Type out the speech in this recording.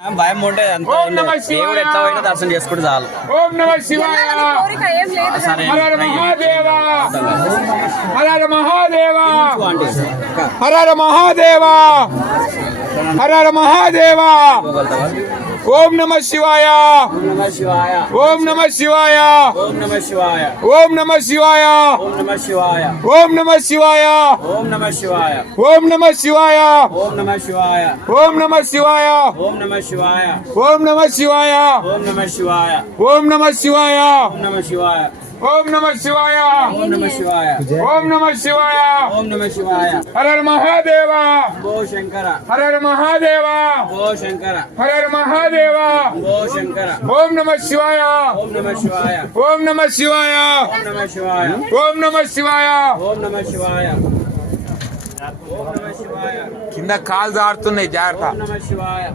భయం ఉంటే దేవుడు ఎట్లా పోయినా దర్శనం చేసుకుంటే చాలు. ఓం నమ శివాయ. హర హర మహాదేవ, హర హర మహాదేవ, హర హర మహాదేవ, హర హర మహాదేవ. ఓం నమ శివాయ, ఓం నమ శివాయ, ఓం నమ శివాయ, ఓం నమ శివాయ, ఓం నమ శివాయ, ఓం నమ శివాయ, ఓం నమ శివాయ, ఓం నమ శివాయ, ఓం నమ శివాయ, ఓం నమ శివాయ, ఓం నమ శివాయ, ఓం నమ శివాయ, ఓం నమ శివాయ, ఓం నమ శివాయ, ఓం నమ శివాయ, ఓం నమ శివాయ, ఓం నమ శివాయ, ఓం నమ శివాయ. ఓం నమ శివాయ. హర హర మహాదేవ, ఓ శంకర, హర హర మహాదేవ, ఓ శంకర, హర హర మహాదేవ. ఓ శంకర. ఓం నమ శివాయ, ఓం నమ శివాయ, ఓం నమ శివాయ, ఓం నమ శివాయ, ఓం నమ శివాయ. ఓం నమ శివాయ, ఓం నమ శివాయ, కింద కాలు జారుతున్నాయి, జాగ్రత్త. ఓం నమ శివాయ.